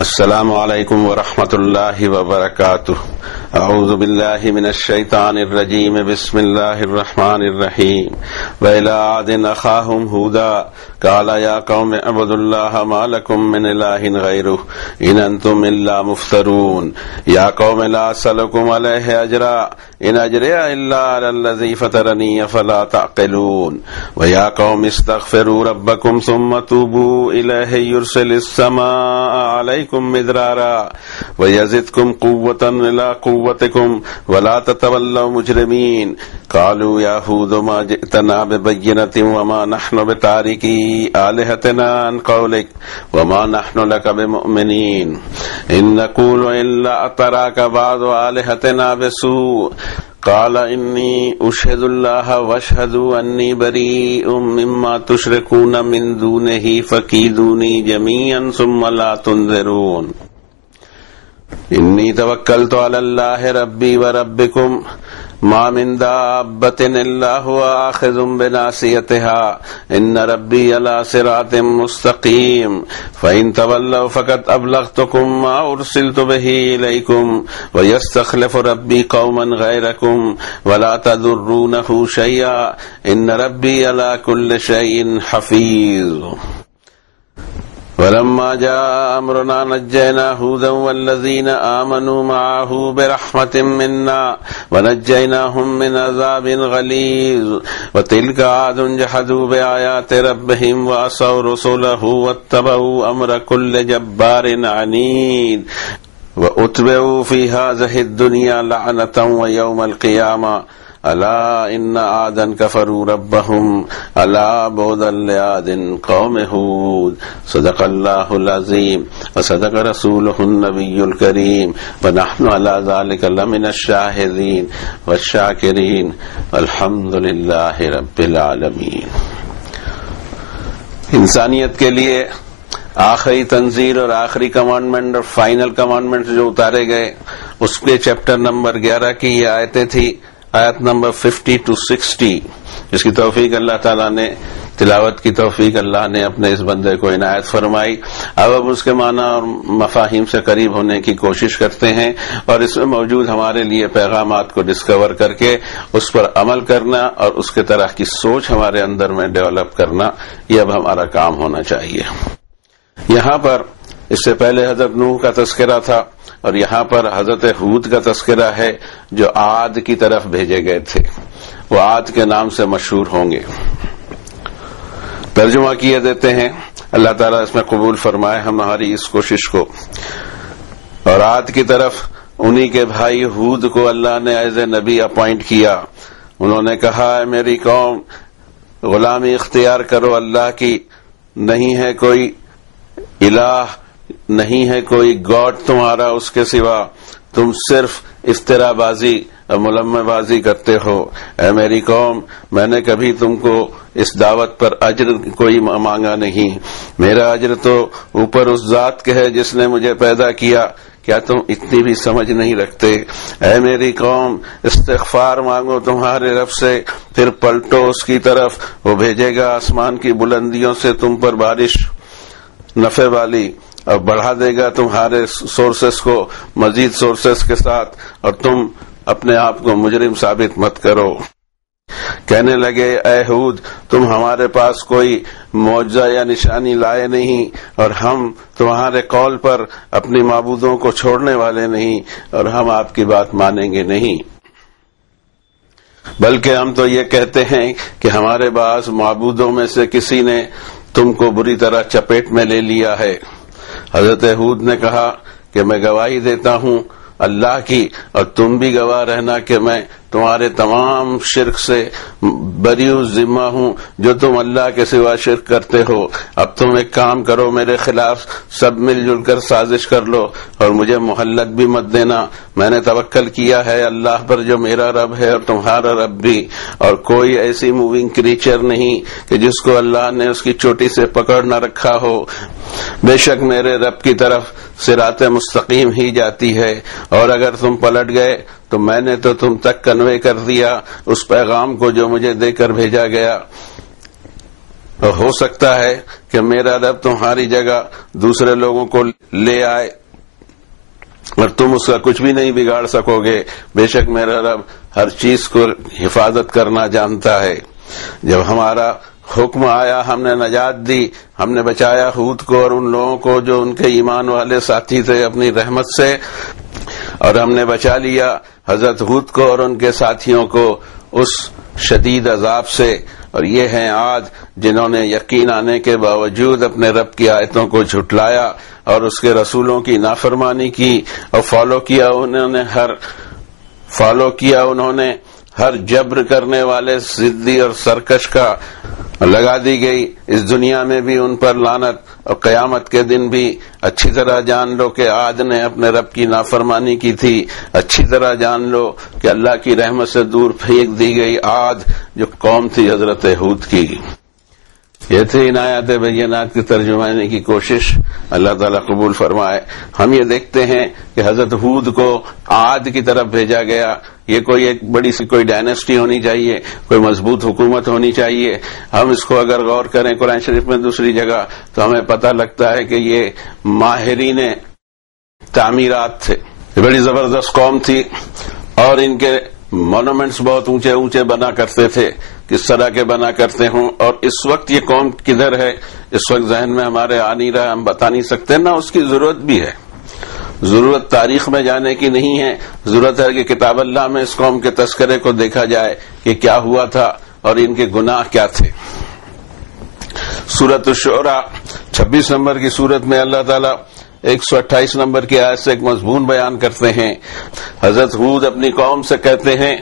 السلام علیکم ورحمۃ اللہ وبرکاتہ۔ اعوذ باللہ من الشیطان الرجیم، بسم اللہ الرحمن الرحیم۔ وإلی عاد أخاهم هودا قال یا قوم اعبدوا اللہ ما لکم من الہ غیرہ ان انتم الا مفترون۔ یا قوم لا اسألکم علیہ اجرا ان اجری الا علی الذی فطرنی فلا تعقلون۔ ویا قوم استغفروا ربکم ثم توبوا الیہ یرسل السماء علیکم مدرارا ویزدکم قوة الی قوتکم ولا تتولوا مجرمین۔ قالوا یا ہود ما جئتنا ببینۃ وما نحن بتارکی آلہتنا عن قولک وما نحن لک بمؤمنین ان نقول الا اطراک بعض آلہتنا بسوء۔ قال انی اشہد اللہ واشہد انی بریء مما تشرکون من دونہ فکیدونی جمیعا ثم لا تنظرون۔ انی توکلت علی اللہ ربی وربکم ما من دابۃ الا هو آخذ بناصیتها ان ربی علی صراط مستقیم فإن تولوا فقد ابلغتکم ما ارسلت به الیکم ویستخلف ربی قوما غیرکم ولا تضرونه شیئا ان ربی علی کل شیء حفیظ۔ ولما جاء امرنا نجینا ہودا والذین آمنوا معه برحمة منا ونجیناهم من عذاب غلیظ۔ وتلك عاد جحدوا بآیات ربهم وعصوا رسله واتبعوا امر كل جبار عنید واتبعوا في هذه الدنيا لعنة ويوم القيامة الا ان عادا كفروا ربهم الا بعدا لعاد قوم هود۔ صدق اللہ العظیم وصدق رسولہ النبی الکریم ونحن على ذلك لمن الشاہدین والشاکرین الحمد للہ رب العالمین۔ انسانیت کے لیے آخری تنزیل اور آخری کمانڈمنٹ اور فائنل کمانڈمنٹ جو اتارے گئے اس کے چیپٹر نمبر 11 کی یہ آیتیں تھی، آیت نمبر 50 to 60، جس کی توفیق اللہ تعالیٰ نے، تلاوت کی توفیق اللہ نے اپنے اس بندے کو عنایت فرمائی۔ اب اس کے معنی اور مفاہیم سے قریب ہونے کی کوشش کرتے ہیں اور اس میں موجود ہمارے لیے پیغامات کو ڈسکور کر کے اس پر عمل کرنا اور اس کے طرح کی سوچ ہمارے اندر میں ڈیولپ کرنا، یہ اب ہمارا کام ہونا چاہیے۔ یہاں پر اس سے پہلے حضرت نوح کا تذکرہ تھا اور یہاں پر حضرت ہود کا تذکرہ ہے جو عاد کی طرف بھیجے گئے تھے، وہ عاد کے نام سے مشہور ہوں گے۔ ترجمہ کیے دیتے ہیں، اللہ تعالیٰ اس میں قبول فرمائے ہماری اس کوشش کو۔ اور عاد کی طرف انہی کے بھائی ہود کو اللہ نے ایز اے نبی اپوائنٹ کیا۔ انہوں نے کہا، اے میری قوم، غلامی اختیار کرو اللہ کی، نہیں ہے کوئی الہ، نہیں ہے کوئی گاڈ تمہارا اس کے سوا، تم صرف افترا بازی اور ملمہ بازی کرتے ہو۔ اے میری قوم، میں نے کبھی تم کو اس دعوت پر اجر کوئی مانگا نہیں، میرا اجر تو اوپر اس ذات کے ہے جس نے مجھے پیدا کیا، کیا تم اتنی بھی سمجھ نہیں رکھتے؟ اے میری قوم، استغفار مانگو تمہارے رب سے، پھر پلٹو اس کی طرف، وہ بھیجے گا آسمان کی بلندیوں سے تم پر بارش نفع والی اور بڑھا دے گا تمہارے سورسز کو مزید سورسز کے ساتھ، اور تم اپنے آپ کو مجرم ثابت مت کرو۔ کہنے لگے، اے ہود، تم ہمارے پاس کوئی معجزہ یا نشانی لائے نہیں اور ہم تمہارے قول پر اپنی معبودوں کو چھوڑنے والے نہیں اور ہم آپ کی بات مانیں گے نہیں، بلکہ ہم تو یہ کہتے ہیں کہ ہمارے بعض معبودوں میں سے کسی نے تم کو بری طرح چپیٹ میں لے لیا ہے۔ حضرت ہود نے کہا کہ میں گواہی دیتا ہوں اللہ کی، اور تم بھی گواہ رہنا کہ میں تمہارے تمام شرک سے بری ذمہ ہوں جو تم اللہ کے سوا شرک کرتے ہو۔ اب تم ایک کام کرو، میرے خلاف سب مل جل کر سازش کر لو اور مجھے مہلت بھی مت دینا۔ میں نے توکل کیا ہے اللہ پر جو میرا رب ہے اور تمہارا رب بھی، اور کوئی ایسی موونگ کریچر نہیں کہ جس کو اللہ نے اس کی چوٹی سے پکڑ نہ رکھا ہو۔ بے شک میرے رب کی طرف صراط مستقیم ہی جاتی ہے، اور اگر تم پلٹ گئے تو میں نے تو تم تک کنوے کر دیا اس پیغام کو جو مجھے دے کر بھیجا گیا۔ اور ہو سکتا ہے کہ میرا رب تمہاری جگہ دوسرے لوگوں کو لے آئے اور تم اس کا کچھ بھی نہیں بگاڑ سکو گے. بے شک میرا رب ہر چیز کو حفاظت کرنا جانتا ہے. جب ہمارا حکم آیا ہم نے نجات دی، ہم نے بچایا ہود کو اور ان لوگوں کو جو ان کے ایمان والے ساتھی تھے اپنی رحمت سے، اور ہم نے بچا لیا حضرت ہود کو اور ان کے ساتھیوں کو اس شدید عذاب سے. اور یہ ہیں عاد جنہوں نے یقین آنے کے باوجود اپنے رب کی آیتوں کو جھٹلایا اور اس کے رسولوں کی نافرمانی کی اور فالو کیا انہوں نے ہر جبر کرنے والے ضدی اور سرکش کا لگا دی گئی. اس دنیا میں بھی ان پر لعنت اور قیامت کے دن بھی. اچھی طرح جان لو کہ عاد نے اپنے رب کی نافرمانی کی تھی. اچھی طرح جان لو کہ اللہ کی رحمت سے دور پھینک دی گئی عاد جو قوم تھی حضرت ہود کی. یہ تھی عنایات بینات کی ترجمانے کی کوشش، اللہ تعالیٰ قبول فرمائے. ہم یہ دیکھتے ہیں کہ حضرت ہود کو عاد کی طرف بھیجا گیا. یہ کوئی ایک بڑی سی کوئی ڈائنیسٹی ہونی چاہیے، کوئی مضبوط حکومت ہونی چاہیے. ہم اس کو اگر غور کریں قرآن شریف میں دوسری جگہ تو ہمیں پتہ لگتا ہے کہ یہ ماہرین تعمیرات تھے. بڑی زبردست قوم تھی اور ان کے مونومنٹس بہت اونچے اونچے بنا کرتے تھے. کس طرح کے بنا کرتے ہوں. اور اس وقت یہ قوم کدھر ہے اس وقت ذہن میں ہمارے آ نہیں رہا، ہم بتا نہیں سکتے، نہ اس کی ضرورت بھی ہے. ضرورت تاریخ میں جانے کی نہیں ہے، ضرورت ہے کہ کتاب اللہ میں اس قوم کے تذکرے کو دیکھا جائے کہ کیا ہوا تھا اور ان کے گناہ کیا تھے. سورۃ الشعراء 26 نمبر کی سورت میں اللہ تعالیٰ 128 نمبر کی آیت سے ایک مضمون بیان کرتے ہیں. حضرت ہود اپنی قوم سے کہتے ہیں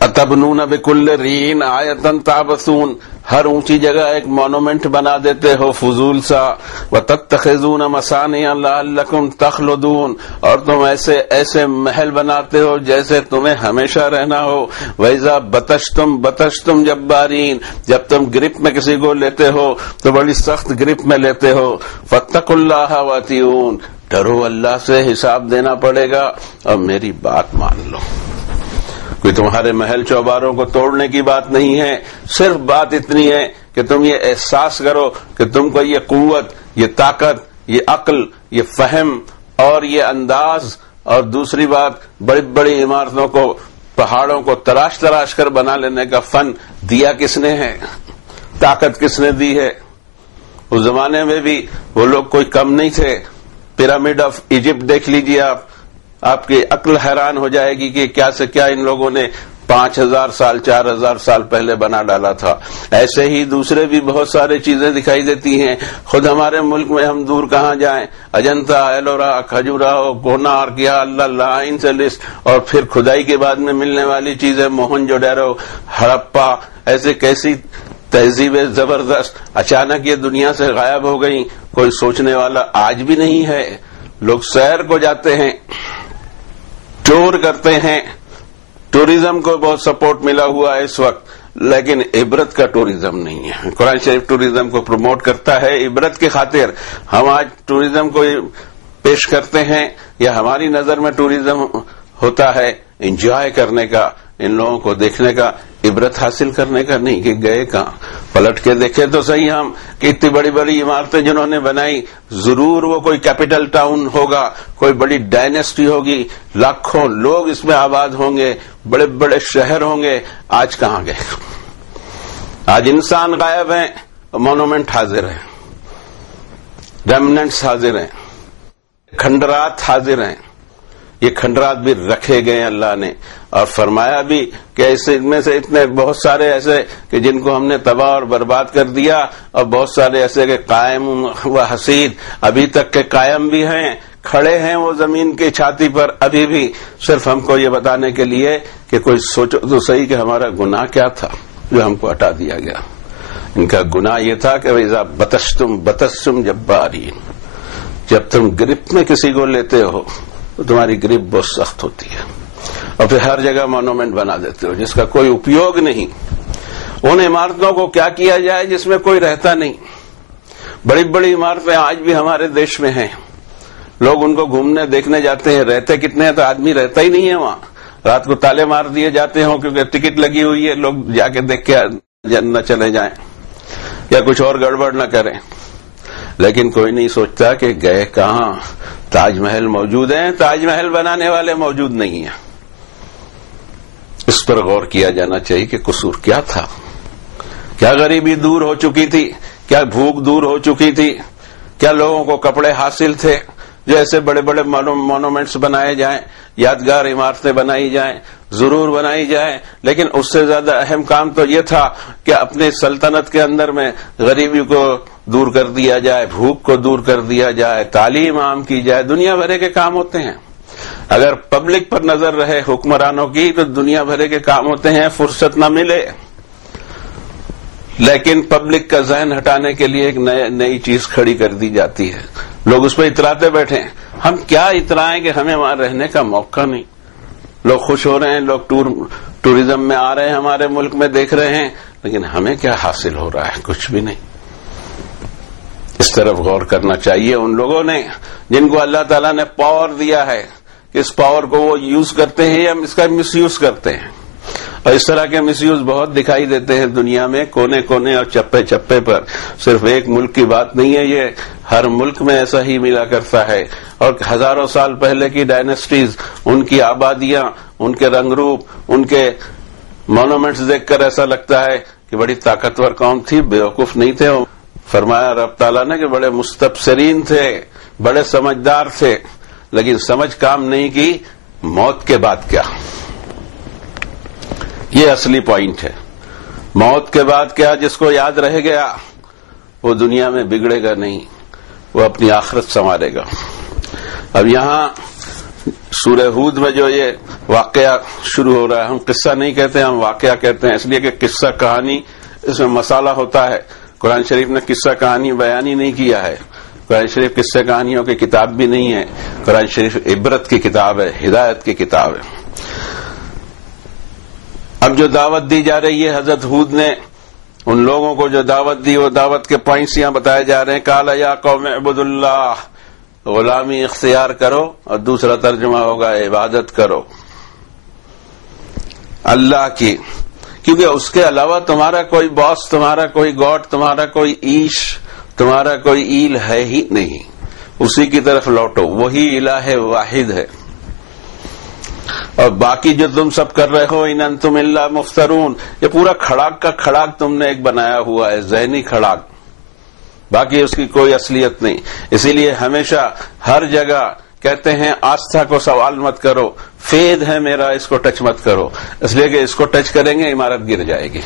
اتبنون بکل رین آیتن تابثون، ہر اونچی جگہ ایک مونومنٹ بنا دیتے ہو فضول سا. وتتخذون مصانع لعلکم تخلدون، اور تم ایسے محل بناتے ہو جیسے تمہیں ہمیشہ رہنا ہو. وَإِذَا بَطَشْتُمْ جَبَّارِينَ، جب تم گرپ میں کسی کو لیتے ہو تو بڑی سخت گرپ میں لیتے ہو. فَاتَّقُوا اللَّهَ وَأَطِيعُونِ، ڈرو اللہ سے، حساب دینا پڑے گا اور میری بات مان لو. کوئی تمہارے محل چوباروں کو توڑنے کی بات نہیں ہے، صرف بات اتنی ہے کہ تم یہ احساس کرو کہ تم کو یہ قوت، یہ طاقت، یہ عقل، یہ فہم اور یہ انداز، اور دوسری بات بڑی بڑی عمارتوں کو، پہاڑوں کو تراش کر بنا لینے کا فن دیا کس نے ہے، طاقت کس نے دی ہے. اس زمانے میں بھی وہ لوگ کوئی کم نہیں تھے. پیرامڈ آف ایجپٹ دیکھ لیجیے آپ کی عقل حیران ہو جائے گی کہ کیا سے کیا ان لوگوں نے 5000 سال 4000 سال پہلے بنا ڈالا تھا. ایسے ہی دوسرے بھی بہت سارے چیزیں دکھائی دیتی ہیں. خود ہمارے ملک میں ہم دور کہاں جائیں، اجنتا، ایلورا، کھجوراہو، کونارک، یا اللہ ان سے لسٹ، اور پھر کھدائی کے بعد میں ملنے والی چیزیں موہنجودیرو، ہڑپا، ایسے کیسی تہذیبیں زبردست اچانک یہ دنیا سے غائب ہو گئی. کوئی سوچنے والا آج بھی نہیں ہے. لوگ سیر کو جاتے ہیں، ٹور کرتے ہیں، ٹورزم کو بہت سپورٹ ملا ہوا ہے اس وقت، لیکن عبرت کا ٹورزم نہیں ہے. قرآن شریف ٹورزم کو پروموٹ کرتا ہے عبرت کی خاطر. ہم آج ٹورزم کو پیش کرتے ہیں، یا ہماری نظر میں ٹورزم ہوتا ہے انجوائے کرنے کا، ان لوگوں کو دیکھنے کا، عبرت حاصل کرنے کا نہیں کہ گئے کہاں. پلٹ کے دیکھے تو صحیح ہم کہ اتنی بڑی بڑی عمارتیں جنہوں نے بنائی، ضرور وہ کوئی کیپٹل ٹاؤن ہوگا، کوئی بڑی ڈائنیسٹی ہوگی، لاکھوں لوگ اس میں آباد ہوں گے، بڑے بڑے شہر ہوں گے. آج کہاں گئے؟ آج انسان غائب ہیں، مونومنٹ حاضر ہیں، ریمننٹس حاضر ہیں، کھنڈرات حاضر ہیں. یہ کھنڈرات بھی رکھے گئے اللہ نے، اور فرمایا بھی کہ ان میں سے اتنے بہت سارے ایسے کہ جن کو ہم نے تباہ اور برباد کر دیا، اور بہت سارے ایسے کہ قائم و حسید ابھی تک کے قائم بھی ہیں، کھڑے ہیں وہ زمین کی چھاتی پر ابھی بھی، صرف ہم کو یہ بتانے کے لیے کہ کوئی سوچو تو صحیح کہ ہمارا گناہ کیا تھا جو ہم کو ہٹا دیا گیا. ان کا گناہ یہ تھا کہ وَإِذَا بَطَشْتُمْ جَبَّارِينَ، جب تم گرپ میں کسی کو لیتے ہو تو تمہاری گرپ بہت سخت ہوتی ہے، اور پھر ہر جگہ مونومنٹ بنا دیتے ہو جس کا کوئی اپیوگ نہیں. ان عمارتوں کو کیا کیا جائے جس میں کوئی رہتا نہیں. بڑی بڑی عمارتیں آج بھی ہمارے دیش میں ہیں، لوگ ان کو گھومنے دیکھنے جاتے ہیں، رہتے کتنے ہیں تو آدمی رہتا ہی نہیں ہے وہاں. رات کو تالے مار دیے جاتے ہوں کیونکہ ٹکٹ لگی ہوئی ہے، لوگ جا کے دیکھ کے نہ چلے جائیں. یا کچھ اور گڑبڑ نہ کریں. لیکن کوئی نہیں سوچتا کہ گئے کہاں. تاج محل موجود ہیں, تاج محل بنانے والے موجود نہیں ہیں. اس پر غور کیا جانا چاہیے کہ قصور کیا تھا. کیا غریبی دور ہو چکی تھی؟ کیا بھوک دور ہو چکی تھی؟ کیا لوگوں کو کپڑے حاصل تھے جو ایسے بڑے بڑے مونومنٹس بنائے جائیں, یادگار عمارتیں بنائی جائیں, ضرور بنائی جائیں, لیکن اس سے زیادہ اہم کام تو یہ تھا کہ اپنی سلطنت کے اندر میں غریبی کو دور کر دیا جائے, بھوک کو دور کر دیا جائے, تعلیم عام کی جائے. دنیا بھر کے کام ہوتے ہیں. اگر پبلک پر نظر رہے حکمرانوں کی تو دنیا بھر کے کام ہوتے ہیں, فرصت نہ ملے. لیکن پبلک کا ذہن ہٹانے کے لیے ایک نئی چیز کھڑی کر دی جاتی ہے. لوگ اس پہ اتراتے بیٹھے ہیں. ہم کیا اترائیں کہ ہمیں وہاں رہنے کا موقع نہیں. لوگ خوش ہو رہے ہیں, لوگ ٹوریزم میں آ رہے ہیں, ہمارے ملک میں دیکھ رہے ہیں, لیکن ہمیں کیا حاصل ہو رہا ہے؟ کچھ بھی نہیں. اس طرف غور کرنا چاہیے ان لوگوں نے جن کو اللہ تعالیٰ نے پاور دیا ہے کہ اس پاور کو وہ یوز کرتے ہیں یا اس کا مس یوز کرتے ہیں. اور اس طرح کے مس یوز بہت دکھائی دیتے ہیں دنیا میں, کونے کونے اور چپے چپے پر. صرف ایک ملک کی بات نہیں ہے یہ, ہر ملک میں ایسا ہی ملا کرتا ہے. اور ہزاروں سال پہلے کی ڈائنیسٹیز, ان کی آبادیاں, ان کے رنگ روپ, ان کے مونومنٹس دیکھ کر ایسا لگتا ہے کہ بڑی طاقتور قوم تھی, بیوقوف نہیں تھے. فرمایا رب تعالیٰ نے کہ بڑے مستبصرین تھے, بڑے سمجھدار تھے, لیکن سمجھ کام نہیں کی. موت کے بعد کیا؟ یہ اصلی پوائنٹ ہے. موت کے بعد کیا؟ جس کو یاد رہ گیا وہ دنیا میں بگڑے گا نہیں, وہ اپنی آخرت سنوارے گا. اب یہاں سورہ ہود میں جو یہ واقعہ شروع ہو رہا ہے, ہم قصہ نہیں کہتے, ہم واقعہ کہتے ہیں, اس لیے کہ قصہ کہانی اس میں مسالہ ہوتا ہے. قرآن شریف نے قصہ کہانی بیان ہی نہیں کیا ہے. قرآن شریف قصہ کہانیوں کی کتاب بھی نہیں ہے. قرآن شریف عبرت کی کتاب ہے, ہدایت کی کتاب ہے. اب جو دعوت دی جا رہی ہے, حضرت ہود نے ان لوگوں کو جو دعوت دی, وہ دعوت کے پوائنٹس یہاں بتائے جا رہے ہیں. قال یا قوم اعبدوا اللہ, غلامی اختیار کرو, اور دوسرا ترجمہ ہوگا عبادت کرو اللہ کی, کیونکہ اس کے علاوہ تمہارا کوئی باس, تمہارا کوئی گاڈ, تمہارا کوئی ایش, تمہارا کوئی ایل ہے ہی نہیں. اسی کی طرف لوٹو, وہی الہ واحد ہے. اور باقی جو تم سب کر رہے ہو, ان انتم الا مفترون, یہ پورا کھڑاک کا کھڑاک تم نے ایک بنایا ہوا ہے, ذہنی کھڑاک. باقی اس کی کوئی اصلیت نہیں. اسی لیے ہمیشہ ہر جگہ کہتے ہیں آستھا کو سوال مت کرو, فید ہے میرا, اس کو ٹچ مت کرو, اس لیے کہ اس کو ٹچ کریں گے عمارت گر جائے گی.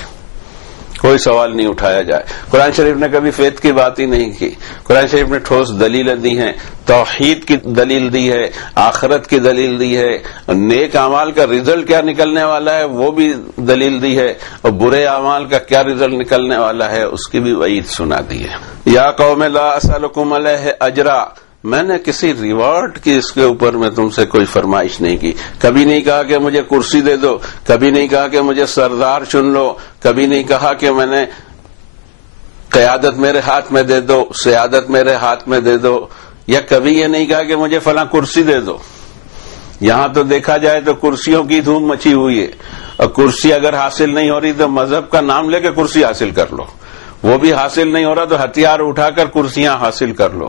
کوئی سوال نہیں اٹھایا جائے. قرآن شریف نے کبھی فید کی بات ہی نہیں کی. قرآن شریف نے ٹھوس دلیلیں دی ہیں, توحید کی دلیل دی ہے, آخرت کی دلیل دی ہے, نیک اعمال کا رزلٹ کیا نکلنے والا ہے وہ بھی دلیل دی ہے, اور برے اعمال کا کیا رزلٹ نکلنے والا ہے اس کی بھی وعید سنا دی ہے. یا قوم لا اسألکم علیہ اجرا, میں نے کسی ریوارڈ کی اس کے اوپر میں تم سے کوئی فرمائش نہیں کی. کبھی نہیں کہا کہ مجھے کرسی دے دو, کبھی نہیں کہا کہ مجھے سردار چن لو, کبھی نہیں کہا کہ میں نے قیادت میرے ہاتھ میں دے دو, سیادت میرے ہاتھ میں دے دو, یا کبھی یہ نہیں کہا کہ مجھے فلاں کرسی دے دو. یہاں تو دیکھا جائے تو کرسیوں کی دھوم مچی ہوئی ہے, اور کرسی اگر حاصل نہیں ہو رہی تو مذہب کا نام لے کے کرسی حاصل کر لو. وہ بھی حاصل نہیں ہو رہا تو ہتھیار اٹھا کر کرسیاں حاصل کر لو.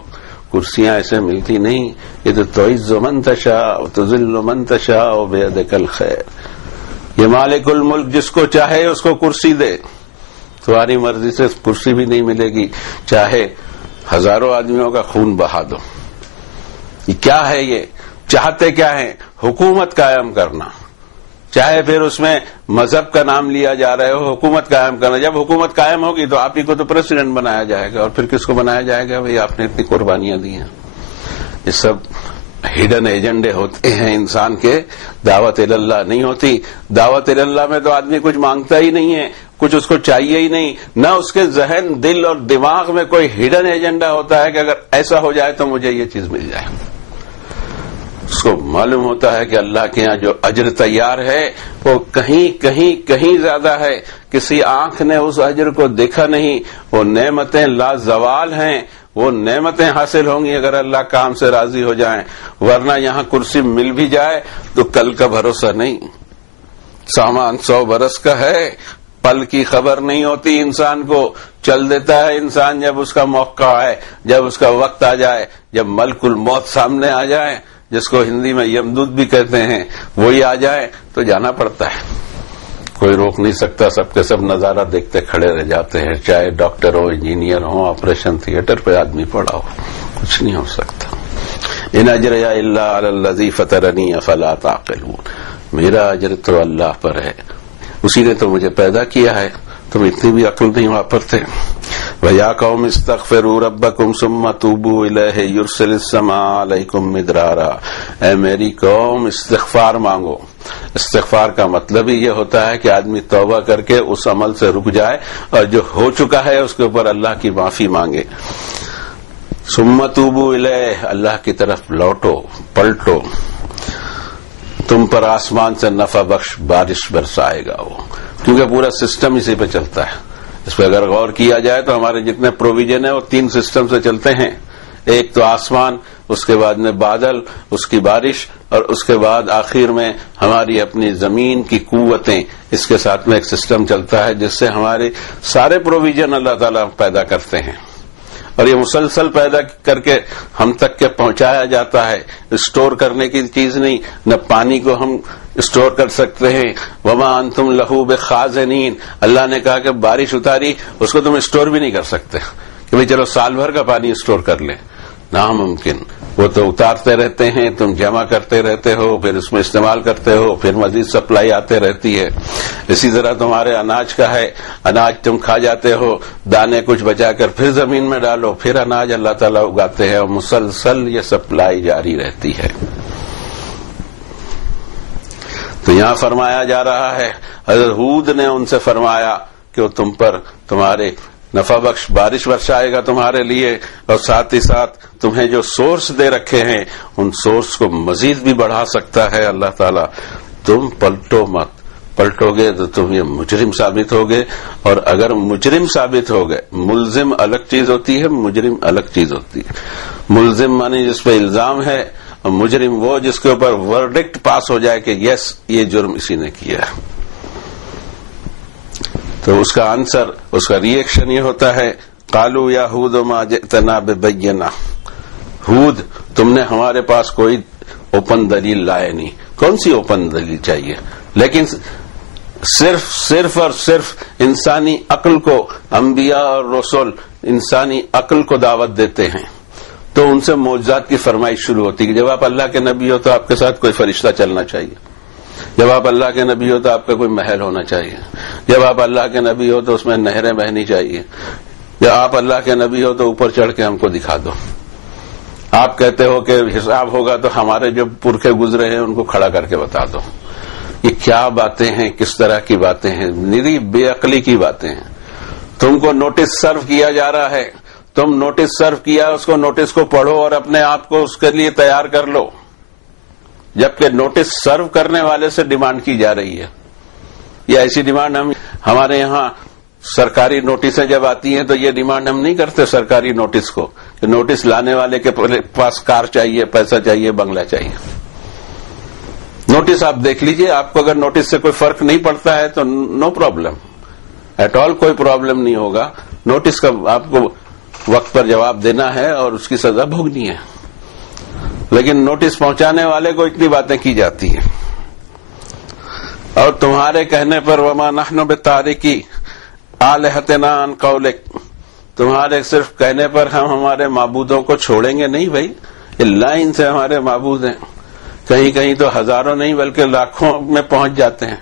کرسیاں ایسے ملتی نہیں. یہ تو تعز من تشاء وتذل من تشاء بیدک الخیر. یہ مالک الملک جس کو چاہے اس کو کرسی دے. تمہاری مرضی سے کرسی بھی نہیں ملے گی, چاہے ہزاروں آدمیوں کا خون بہا دو. یہ کیا ہے؟ یہ چاہتے کیا ہے؟ حکومت قائم کرنا, چاہے پھر اس میں مذہب کا نام لیا جا رہا ہے, حکومت قائم کرنا. جب حکومت قائم ہوگی تو آپ ہی کو تو پریزیڈنٹ بنایا جائے گا, اور پھر کس کو بنایا جائے گا؟ بھئی آپ نے اتنی قربانیاں دی ہیں. یہ سب ہڈن ایجنڈے ہوتے ہیں انسان کے, دعوت اللہ نہیں ہوتی. دعوت اللہ میں تو آدمی کچھ مانگتا ہی نہیں ہے, کچھ اس کو چاہیے ہی نہیں, نہ اس کے ذہن, دل اور دماغ میں کوئی ہڈن ایجنڈا ہوتا ہے کہ اگر ایسا ہو جائے تو مجھے یہ چیز مل جائے. اس کو معلوم ہوتا ہے کہ اللہ کے ہاں جو اجر تیار ہے وہ کہیں کہیں کہیں زیادہ ہے. کسی آنکھ نے اس اجر کو دیکھا نہیں. وہ نعمتیں لازوال ہیں, وہ نعمتیں حاصل ہوں گی اگر اللہ کام سے راضی ہو جائیں, ورنہ یہاں کرسی مل بھی جائے تو کل کا بھروسہ نہیں. سامان 100 برس کا ہے, پل کی خبر نہیں ہوتی انسان کو، چل دیتا ہے انسان جب اس کا موقع آئے، جب اس کا وقت آ جائے، جب ملک الموت سامنے آ جائے، جس کو ہندی میں یمدود بھی کہتے ہیں، وہی آ جائے تو جانا پڑتا ہے، کوئی روک نہیں سکتا، سب کے سب نظارہ دیکھتے کھڑے رہ جاتے ہیں، چاہے ڈاکٹر ہو، انجینئر ہو، آپریشن تھیٹر پہ آدمی پڑا ہو، کچھ نہیں ہو سکتا۔ ان اجریہ الا علی الذی فطرنی افلا تعقلون، میرا اجر تو اللہ پر ہے، اسی نے تو مجھے پیدا کیا ہے، تم اتنی بھی عقل نہیں واپرتے۔ وَيَا قَوْمِ اسْتَغْفِرُوا رَبَّكُمْ ثُمَّ تُوبُوا إِلَيْهِ يُرْسِلِ السَّمَاءَ عَلَيْكُمْ مِدْرَارًا، اے میری قوم استغفار مانگو۔ استغفار کا مطلب ہی یہ ہوتا ہے کہ آدمی توبہ کر کے اس عمل سے رک جائے اور جو ہو چکا ہے اس کے اوپر اللہ کی معافی مانگے۔ ثُمَّ تُوبُوا إِلَيْهِ، اللہ کی طرف لوٹو، پلٹو، تم پر آسمان سے نفع بخش بارش برسائے گا وہ، کیونکہ پورا سسٹم اسی پہ چلتا ہے۔ اس پہ اگر غور کیا جائے تو ہمارے جتنے پروویژن ہیں وہ 3 سسٹم سے چلتے ہیں، ایک تو آسمان، اس کے بعد میں بادل، اس کی بارش، اور اس کے بعد آخر میں ہماری اپنی زمین کی قوتیں، اس کے ساتھ میں ایک سسٹم چلتا ہے جس سے ہمارے سارے پروویژن اللہ تعالیٰ پیدا کرتے ہیں، اور یہ مسلسل پیدا کر کے ہم تک کے پہنچایا جاتا ہے۔ اسٹور کرنے کی چیز نہیں، نہ پانی کو ہم اسٹور کر سکتے ہیں، وما انتم لہو بخازنین، اللہ نے کہا کہ بارش اتاری اس کو تم اسٹور بھی نہیں کر سکتے کہ بھئی چلو سال بھر کا پانی اسٹور کر لیں، ناممکن۔ وہ تو اتارتے رہتے ہیں، تم جمع کرتے رہتے ہو، پھر اس میں استعمال کرتے ہو، پھر مزید سپلائی آتے رہتی ہے۔ اسی طرح تمہارے اناج کا ہے، اناج تم کھا جاتے ہو، دانے کچھ بچا کر پھر زمین میں ڈالو، پھر اناج اللہ تعالیٰ اگاتے ہیں، اور مسلسل یہ سپلائی جاری رہتی ہے۔ تو یہاں فرمایا جا رہا ہے، حضرت ہود نے ان سے فرمایا کہ وہ تم پر تمہارے نفع بخش بارش برسائے گا تمہارے لیے، اور ساتھ ہی ساتھ تمہیں جو سورس دے رکھے ہیں ان سورس کو مزید بھی بڑھا سکتا ہے اللہ تعالیٰ۔ تم پلٹو مت، پلٹو گے تو تم یہ مجرم ثابت ہوگے، اور اگر مجرم ثابت ہو گئے، ملزم الگ چیز ہوتی ہے، مجرم الگ چیز ہوتی ہے۔ ملزم مانی جس پہ الزام ہے، اور مجرم وہ جس کے اوپر ورڈکٹ پاس ہو جائے کہ یس یہ جرم اسی نے کیا ہے۔ تو اس کا آنسر، اس کا ری ایکشن یہ ہوتا ہے، قالوا یا ہود ما جئتنا ببینہ، ہود تم نے ہمارے پاس کوئی اوپن دلیل لائے نہیں۔ کون سی اوپن دلیل چاہیے؟ لیکن صرف اور صرف انسانی عقل کو، انبیاء اور رسول انسانی عقل کو دعوت دیتے ہیں، تو ان سے معجزات کی فرمائش شروع ہوتی ہے کہ جب آپ اللہ کے نبی ہو تو آپ کے ساتھ کوئی فرشتہ چلنا چاہیے، جب آپ اللہ کے نبی ہو تو آپ کا کوئی محل ہونا چاہیے، جب آپ اللہ کے نبی ہو تو اس میں نہریں بہنی چاہیے، جب آپ اللہ کے نبی ہو تو اوپر چڑھ کے ہم کو دکھا دو، آپ کہتے ہو کہ حساب ہوگا تو ہمارے جو پرکھے گزرے ہیں ان کو کھڑا کر کے بتا دو۔ یہ کیا باتیں ہیں، کس طرح کی باتیں ہیں، نری بے عقلی کی باتیں ہیں۔ تم کو نوٹس سرو کیا جا رہا ہے، تم نوٹس سرو کیا، اس کو نوٹس کو پڑھو اور اپنے آپ کو اس کے لیے تیار کر لو، جبکہ نوٹس سرو کرنے والے سے ڈیمانڈ کی جا رہی ہے۔ یہ ایسی ڈیمانڈ ہمارے یہاں سرکاری نوٹسیں جب آتی ہیں تو یہ ڈیمانڈ ہم نہیں کرتے سرکاری نوٹس کو کہ نوٹس لانے والے کے پاس کار چاہیے، پیسہ چاہیے، بنگلہ چاہیے۔ نوٹس آپ دیکھ لیجئے، آپ کو اگر نوٹس سے کوئی فرق نہیں پڑتا ہے تو نو پرابلم ایٹ آل، کوئی پرابلم نہیں ہوگا۔ نوٹس کا آپ کو وقت پر جواب دینا ہے اور اس کی سزا بھوگنی ہے، لیکن نوٹس پہنچانے والے کو اتنی باتیں کی جاتی ہیں۔ اور تمہارے کہنے پر وما نحن بتارکی آلہتنا عن قولک، تمہارے صرف کہنے پر ہم ہمارے معبودوں کو چھوڑیں گے نہیں بھائی، یہ لائن سے ہمارے معبود ہیں، کہیں کہیں تو ہزاروں نہیں بلکہ لاکھوں میں پہنچ جاتے ہیں،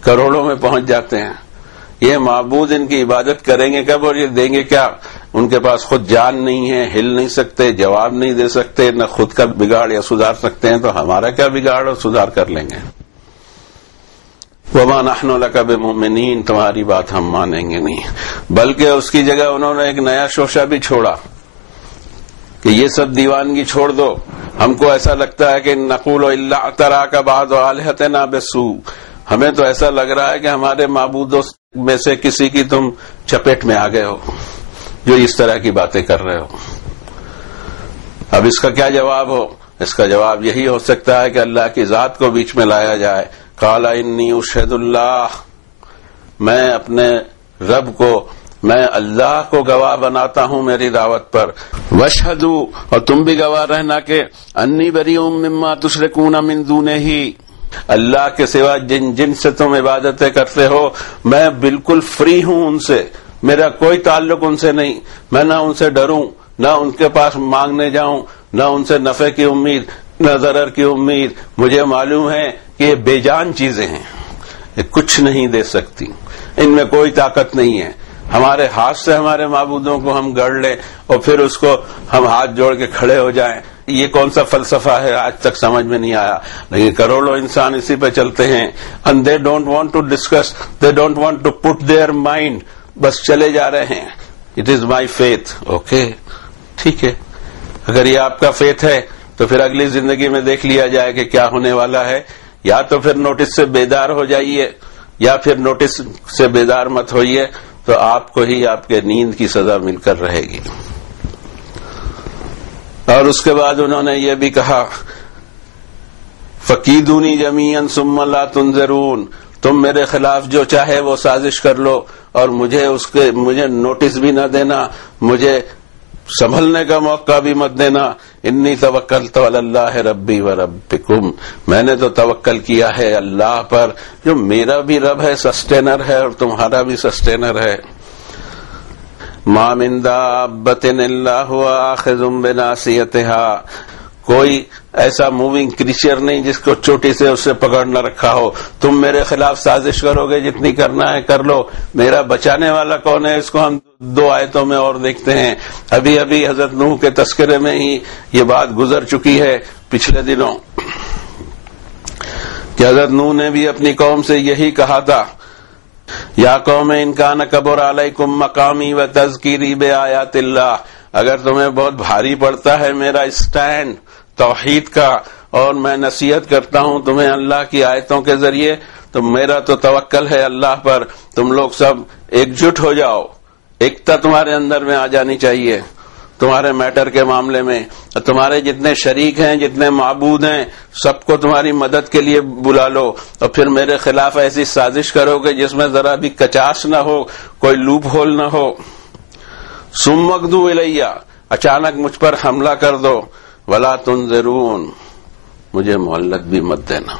کروڑوں میں پہنچ جاتے ہیں۔ یہ معبود ان کی عبادت کریں گے کب اور یہ دیں گے کیا؟ ان کے پاس خود جان نہیں ہے، ہل نہیں سکتے، جواب نہیں دے سکتے، نہ خود کا بگاڑ یا سدھار سکتے ہیں، تو ہمارا کیا بگاڑ اور سدھار کر لیں گے؟ وما نحن لک بمؤمنین، تمہاری بات ہم مانیں گے نہیں۔ بلکہ اس کی جگہ انہوں نے ایک نیا شوشہ بھی چھوڑا کہ یہ سب دیوانگی چھوڑ دو، ہم کو ایسا لگتا ہے کہ نقول الا اعتراک بعض آلہتنا بسوء، ہمیں تو ایسا لگ رہا ہے کہ ہمارے معبودوں میں سے کسی کی تم چپیٹ میں آ گئے ہو جو اس طرح کی باتیں کر رہے ہو۔ اب اس کا کیا جواب ہو؟ اس کا جواب یہی ہو سکتا ہے کہ اللہ کی ذات کو بیچ میں لایا جائے۔ قال انی اشہد اللہ، میں اپنے رب کو، میں اللہ کو گواہ بناتا ہوں میری دعوت پر. واشہدوا، اور تم بھی گواہ رہنا کہ انی بریء مما تشرکون من دونہ، اللہ کے سوا جن سے تم عبادتیں کرتے ہو میں بالکل فری ہوں ان سے، میرا کوئی تعلق ان سے نہیں. میں نہ ان سے ڈروں، نہ ان کے پاس مانگنے جاؤں، نہ ان سے نفع کی امید نہ ضرر کی امید. مجھے معلوم ہے کہ یہ بے جان چیزیں ہیں، یہ کچھ نہیں دے سکتی، ان میں کوئی طاقت نہیں ہے. ہمارے ہاتھ سے ہمارے معبودوں کو ہم گڑ لیں اور پھر اس کو ہم ہاتھ جوڑ کے کھڑے ہو جائیں، یہ کون سا فلسفہ ہے آج تک سمجھ میں نہیں آیا. لیکن کروڑوں انسان اسی پہ چلتے ہیں. and they don't want to discuss, they don't want to put their mind، بس چلے جا رہے ہیں. it is my faith. Okay ٹھیک ہے، اگر یہ آپ کا فیتھ ہے تو پھر اگلی زندگی میں دیکھ لیا جائے کہ کیا ہونے والا ہے. یا تو پھر نوٹس سے بیدار ہو جائیے، یا پھر نوٹس سے بیدار مت ہوئیے، تو آپ کو ہی آپ کے نیند کی سزا مل کر رہے گی. اور اس کے بعد انہوں نے یہ بھی کہا فَكِيدُونِي جَمِيعًا ثُمَّ لَا تُنظِرُونَ، تم میرے خلاف جو چاہے وہ سازش کر لو اور مجھے نوٹس بھی نہ دینا، مجھے سنبھلنے کا موقع بھی مت دینا. انی توکلت علی اللہ ربی و ربکم، میں نے تو توکل کیا ہے اللہ پر جو میرا بھی رب ہے، سسٹینر ہے، اور تمہارا بھی سسٹینر ہے. ما من دابۃ الا هو آخذ بناصیتها، کوئی ایسا موونگ کریچر نہیں جس کو چوٹی سے اس سے پکڑ نہ رکھا ہو. تم میرے خلاف سازش کرو گے، جتنی کرنا ہے کر لو، میرا بچانے والا کون ہے اس کو ہم 2 آیتوں میں اور دیکھتے ہیں. ابھی حضرت نوح کے تذکرے میں ہی یہ بات گزر چکی ہے پچھلے دنوں کہ حضرت نوح نے بھی اپنی قوم سے یہی کہا تھا، یا قوم ان کان کبر علیکم مقامی و تذکیری بآیات اللہ، اگر تمہیں بہت بھاری پڑتا ہے میرا اسٹینڈ توحید کا اور میں نصیحت کرتا ہوں تمہیں اللہ کی آیتوں کے ذریعے، تو میرا تو توکل ہے اللہ پر. تم لوگ سب ایک جٹ ہو جاؤ، ایکتا تمہارے اندر میں آ جانی چاہیے تمہارے میٹر کے معاملے میں. تمہارے جتنے شریک ہیں، جتنے معبود ہیں، سب کو تمہاری مدد کے لیے بلا لو، اور پھر میرے خلاف ایسی سازش کرو کہ جس میں ذرا بھی کچاس نہ ہو، کوئی لوپ ہول نہ ہو. ثم اغدوا الیہ، اچانک مجھ پر حملہ کر دو. ولا تنظرون، مجھے مہلت بھی مت دینا.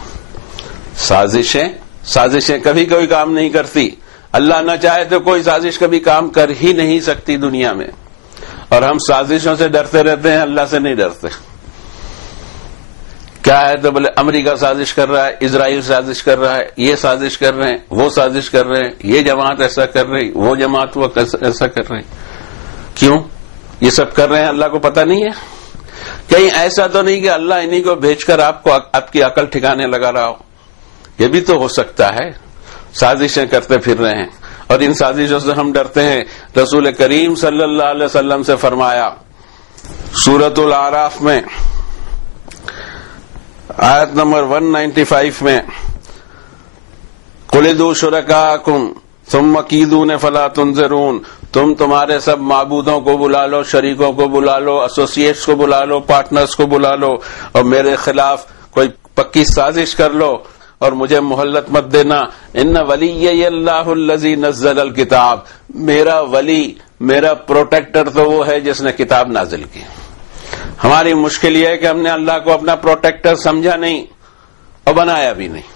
سازشیں کبھی کوئی کام نہیں کرتی. اللہ نہ چاہے تو کوئی سازش کبھی کام کر ہی نہیں سکتی دنیا میں، اور ہم سازشوں سے ڈرتے رہتے ہیں، اللہ سے نہیں ڈرتے. کیا ہے تو بولے امریکہ سازش کر رہا ہے، اسرائیل سازش کر رہا ہے، یہ سازش کر رہے ہیں، وہ سازش کر رہے ہیں، یہ جماعت ایسا کر رہی، وہ جماعت وہ ایسا کر رہی. کیوں یہ سب کر رہے ہیں؟ اللہ کو پتہ نہیں ہے؟ کہیں ایسا تو نہیں کہ اللہ انہی کو بھیج کر آپ کی عقل ٹھکانے لگا رہا ہو؟ یہ بھی تو ہو سکتا ہے. سازشیں کرتے پھر رہے ہیں اور ان سازشوں سے ہم ڈرتے ہیں. رسول کریم صلی اللہ علیہ وسلم سے فرمایا سورۃ الاعراف میں آیت نمبر 195 میں، قُلِ ادْعُوا شُرَكَاءَكُمْ ثُمَّ كِيدُونِ فَلَا تُنظِرُونَ، تم تمہارے سب معبودوں کو بلا لو، شریکوں کو بلا لو، ایسوسیٹس کو بلا لو، پارٹنرز کو بلا لو، اور میرے خلاف کوئی پکی سازش کر لو اور مجھے مہلت مت دینا. ان ولی اللہ الذی نزل الکتاب، میرا ولی، میرا پروٹیکٹر تو وہ ہے جس نے کتاب نازل کی. ہماری مشکل یہ ہے کہ ہم نے اللہ کو اپنا پروٹیکٹر سمجھا نہیں اور بنایا بھی نہیں.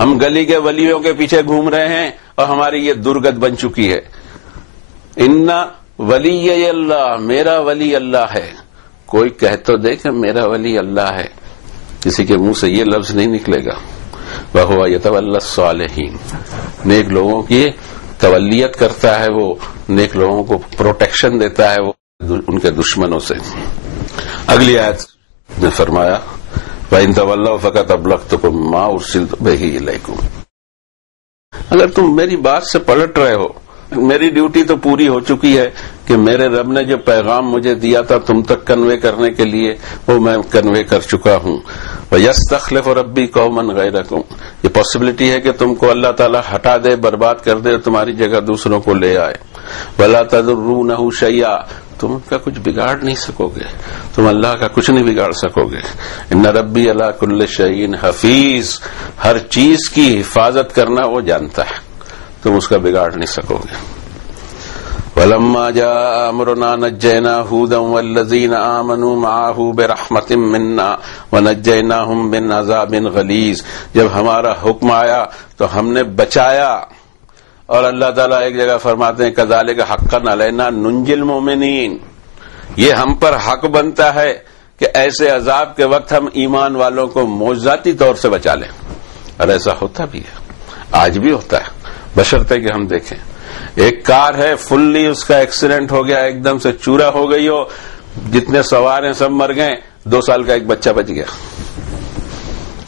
ہم گلی کے ولیوں کے پیچھے گھوم رہے ہیں اور ہماری یہ درگت بن چکی ہے. ان ولی اللہ، میرا ولی اللہ ہے. کوئی کہہ تو دے کہ میرا ولی اللہ ہے، کسی کے منہ سے یہ لفظ نہیں نکلے گا. وَهُوَ يَتَوَلَّى الصَّالِحِينَ، نیک لوگوں کی تولیت کرتا ہے، وہ نیک لوگوں کو پروٹیکشن دیتا ہے وہ ان کے دشمنوں سے. اگلی آیت نے فرمایا وَإِن تَوَلَّوْا فَقَدْ أَبْلَغْتُكُم مَّا أُرْسِلْتُ بِهِ إِلَيْكُمْ، اگر تم میری بات سے پلٹ رہے ہو، میری ڈیوٹی تو پوری ہو چکی ہے کہ میرے رب نے جو پیغام مجھے دیا تھا تم تک کنوے کرنے کے لیے وہ میں کنوے کر چکا ہوں. وَيَسْتَخْلِفُ رَبِّي قَوْمًا غَيْرَكُمْ، یہ پاسبلٹی ہے کہ تم کو اللہ تعالیٰ ہٹا دے، برباد کر دے اور تمہاری جگہ دوسروں کو لے آئے. وَلَا تَضُرُّونَهُ شَيْئًا، تم ان کا کچھ بگاڑ نہیں سکو گے، تم اللہ کا کچھ نہیں بگاڑ سکو گے. ان ربی علی کل شیء حفیظ، ہر چیز کی حفاظت کرنا وہ جانتا ہے. تم اس کا بگاڑ نہیں سکو گے۔ وَلَمَّا جَاءَ أَمْرُنَا نَجَّيْنَا هُودًا وَالَّذِينَ آمَنُوا مَعَهُ بِرَحْمَةٍ مِنَّا وَنَجَّيْنَاهُمْ مِنْ عَذَابٍ غَلِيظٍ، جب ہمارا حکم آیا تو ہم نے بچایا، اور اللہ تعالیٰ ایک جگہ فرماتے ہیں كَذَلِكَ حَقًّا عَلَيْنَا نُنْجِي الْمُؤْمِنِينَ، یہ ہم پر حق بنتا ہے کہ ایسے عذاب کے وقت ہم ایمان والوں کو معجزاتی طور سے بچا لیں، اور ایسا ہوتا بھی ہے، آج بھی ہوتا ہے، بشرطے کہ ہم دیکھیں ایک کار ہے فلی اس کا ایکسیڈنٹ ہو گیا، ایک دم سے چورا ہو گئی ہو، جتنے سوار ہیں سب مر گئے، 2 سال کا ایک بچہ بچ گیا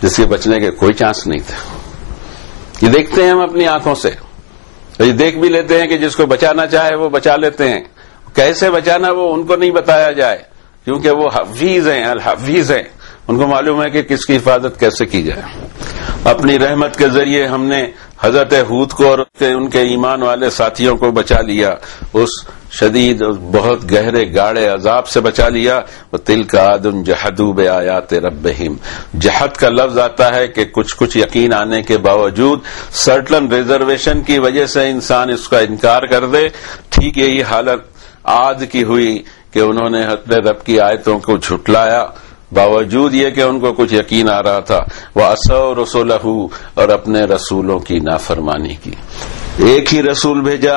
جس کے بچنے کے کوئی چانس نہیں تھا۔ یہ دیکھتے ہیں ہم اپنی آنکھوں سے، یہ دیکھ بھی لیتے ہیں کہ جس کو بچانا چاہے وہ بچا لیتے ہیں، کیسے بچانا وہ ان کو نہیں بتایا جائے، کیونکہ وہ حفیظ ہیں، الحفیظ ہیں، ان کو معلوم ہے کہ کس کی حفاظت کیسے کی جائے۔ اپنی رحمت کے ذریعے ہم نے حضرت ہود کو اور ان کے ایمان والے ساتھیوں کو بچا لیا، اس شدید اور بہت گہرے گاڑے عذاب سے بچا لیا۔ وَتِلْكَ عَادٌ جَحَدُوا بِآيَاتِ رَبِّهِمْ، جہد کا لفظ آتا ہے کہ کچھ یقین آنے کے باوجود سرٹن ریزرویشن کی وجہ سے انسان اس کا انکار کر دے۔ ٹھیک یہی حالت عاد کی ہوئی کہ انہوں نے اپنے رب کی آیتوں کو جھٹلایا، باوجود یہ کہ ان کو کچھ یقین آ رہا تھا، وَعَصَوْا رُسُلَهُ، اور اپنے رسولوں کی نافرمانی کی۔ ایک ہی رسول بھیجا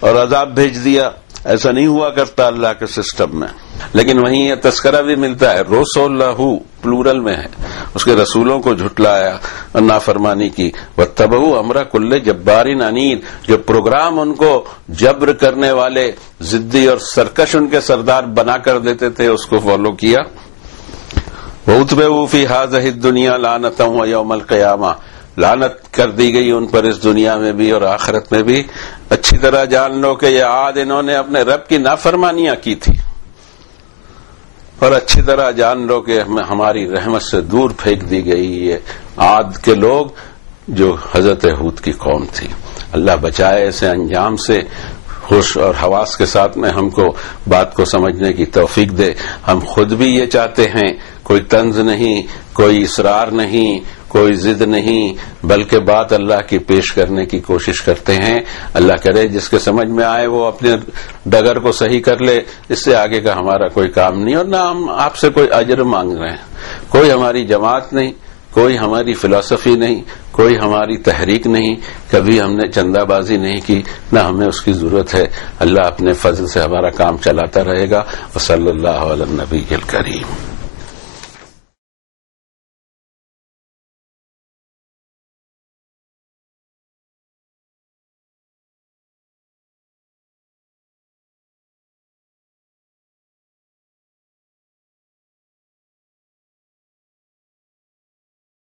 اور عذاب بھیج دیا، ایسا نہیں ہوا کرتا اللہ کے سسٹم میں، لیکن وہیں یہ تذکرہ بھی ملتا ہے، رسولہ پلورل میں ہے، اس کے رسولوں کو جھٹلایا اور نافرمانی کی۔ وَاتَّبَعُوا أَمْرَ كُلِّ جَبَّارٍ عَنِيدٍ، جو پروگرام ان کو جبر کرنے والے ضدی اور سرکش ان کے سردار بنا کر دیتے تھے اس کو فالو کیا۔ وَأُتْبِعُوا فِي هَٰذِهِ الدُّنْيَا لَعْنَةً وَيَوْمَ الْقِيَامَةِ، لعنت کر دی گئی ان پر اس دنیا میں بھی اور آخرت میں بھی۔ اچھی طرح جان لو کہ یہ عاد انہوں نے اپنے رب کی نافرمانیاں کی تھی، اور اچھی طرح جان لو کہ ہماری رحمت سے دور پھینک دی گئی یہ عاد کے لوگ جو حضرت ہود کی قوم تھی۔ اللہ بچائے ایسے انجام سے، ہوش اور حواس کے ساتھ میں ہم کو بات کو سمجھنے کی توفیق دے۔ ہم خود بھی یہ چاہتے ہیں، کوئی طنز نہیں، کوئی اصرار نہیں، کوئی ضد نہیں، بلکہ بات اللہ کی پیش کرنے کی کوشش کرتے ہیں۔ اللہ کرے جس کے سمجھ میں آئے وہ اپنے ڈگر کو صحیح کر لے، اس سے آگے کا ہمارا کوئی کام نہیں، اور نہ ہم آپ سے کوئی اجر مانگ رہے ہیں۔ کوئی ہماری جماعت نہیں، کوئی ہماری فلسفی نہیں، کوئی ہماری تحریک نہیں، کبھی ہم نے چندہ بازی نہیں کی، نہ ہمیں اس کی ضرورت ہے۔ اللہ اپنے فضل سے ہمارا کام چلاتا رہے گا۔ وصلی اللہ علی النبی الکریم۔